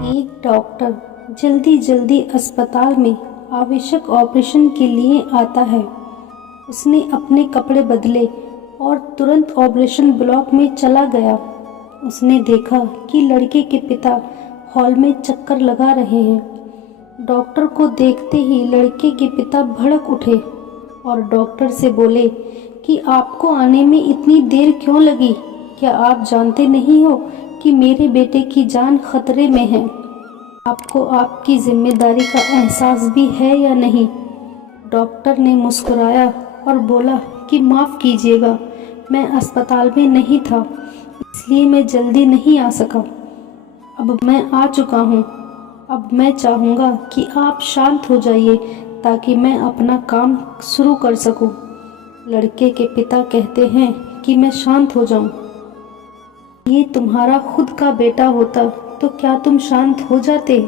एक डॉक्टर जल्दी जल्दी अस्पताल में आवश्यक ऑपरेशन के लिए आता है। उसने अपने कपड़े बदले और तुरंत ऑपरेशन ब्लॉक में चला गया। उसने देखा कि लड़के के पिता हॉल में चक्कर लगा रहे हैं। डॉक्टर को देखते ही लड़के के पिता भड़क उठे और डॉक्टर से बोले कि आपको आने में इतनी देर क्यों लगी? क्या आप जानते नहीं हो कि मेरे बेटे की जान खतरे में है? आपको आपकी जिम्मेदारी का एहसास भी है या नहीं? डॉक्टर ने मुस्कुराया और बोला कि माफ़ कीजिएगा, मैं अस्पताल में नहीं था, इसलिए मैं जल्दी नहीं आ सका। अब मैं आ चुका हूँ। अब मैं चाहूँगा कि आप शांत हो जाइए ताकि मैं अपना काम शुरू कर सकूँ। लड़के के पिता कहते हैं कि मैं शांत हो जाऊँ। ये तुम्हारा खुद का बेटा होता तो क्या तुम शांत हो जाते?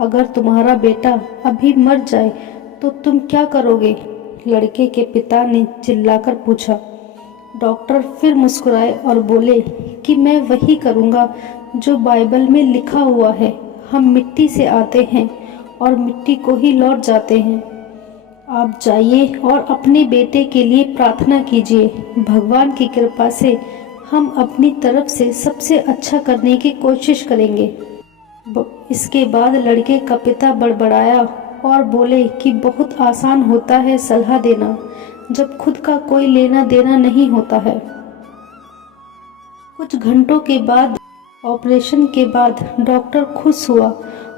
अगर तुम्हारा बेटा अभी मर जाए तो तुम क्या करोगे? लड़के के पिता ने चिल्लाकर पूछा। डॉक्टर फिर मुस्कुराए और बोले कि मैं वही करूँगा जो बाइबल में लिखा हुआ है। हम मिट्टी से आते हैं और मिट्टी को ही लौट जाते हैं। आप जाइए और अपने बेटे के लिए प्रार्थना कीजिए। भगवान की कृपा से हम अपनी तरफ से सबसे अच्छा करने की कोशिश करेंगे। इसके बाद लड़के का पिता बड़बड़ाया और बोले कि बहुत आसान होता है सलाह देना जब खुद का कोई लेना देना नहीं होता है। कुछ घंटों के बाद ऑपरेशन के बाद डॉक्टर खुश हुआ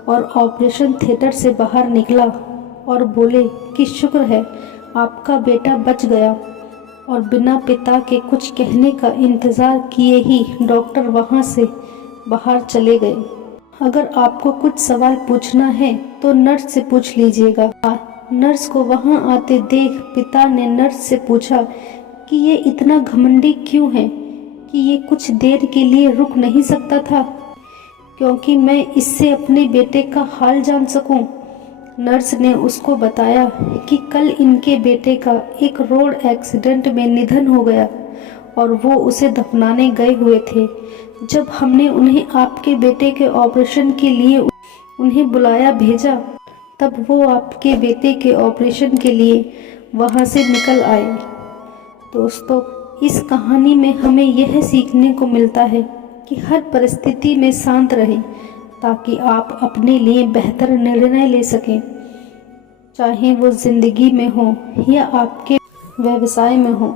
और ऑपरेशन थिएटर से बाहर निकला और बोले कि शुक्र है आपका बेटा बच गया। और बिना पिता के कुछ कहने का इंतज़ार किए ही डॉक्टर वहाँ से बाहर चले गए। अगर आपको कुछ सवाल पूछना है तो नर्स से पूछ लीजिएगा। नर्स को वहाँ आते देख पिता ने नर्स से पूछा कि ये इतना घमंडी क्यों है कि ये कुछ देर के लिए रुक नहीं सकता था, क्योंकि मैं इससे अपने बेटे का हाल जान सकूं। नर्स ने उसको बताया कि कल इनके बेटे का एक रोड एक्सीडेंट में निधन हो गया और वो उसे दफनाने गए हुए थे। जब हमने उन्हें आपके बेटे के ऑपरेशन के लिए उन्हें बुलाया भेजा, तब वो आपके बेटे के ऑपरेशन के लिए वहाँ से निकल आए। दोस्तों, इस कहानी में हमें यह सीखने को मिलता है कि हर परिस्थिति में शांत रहें ताकि आप अपने लिए बेहतर निर्णय ले सकें, चाहे वो जिंदगी में हो या आपके व्यवसाय में हो।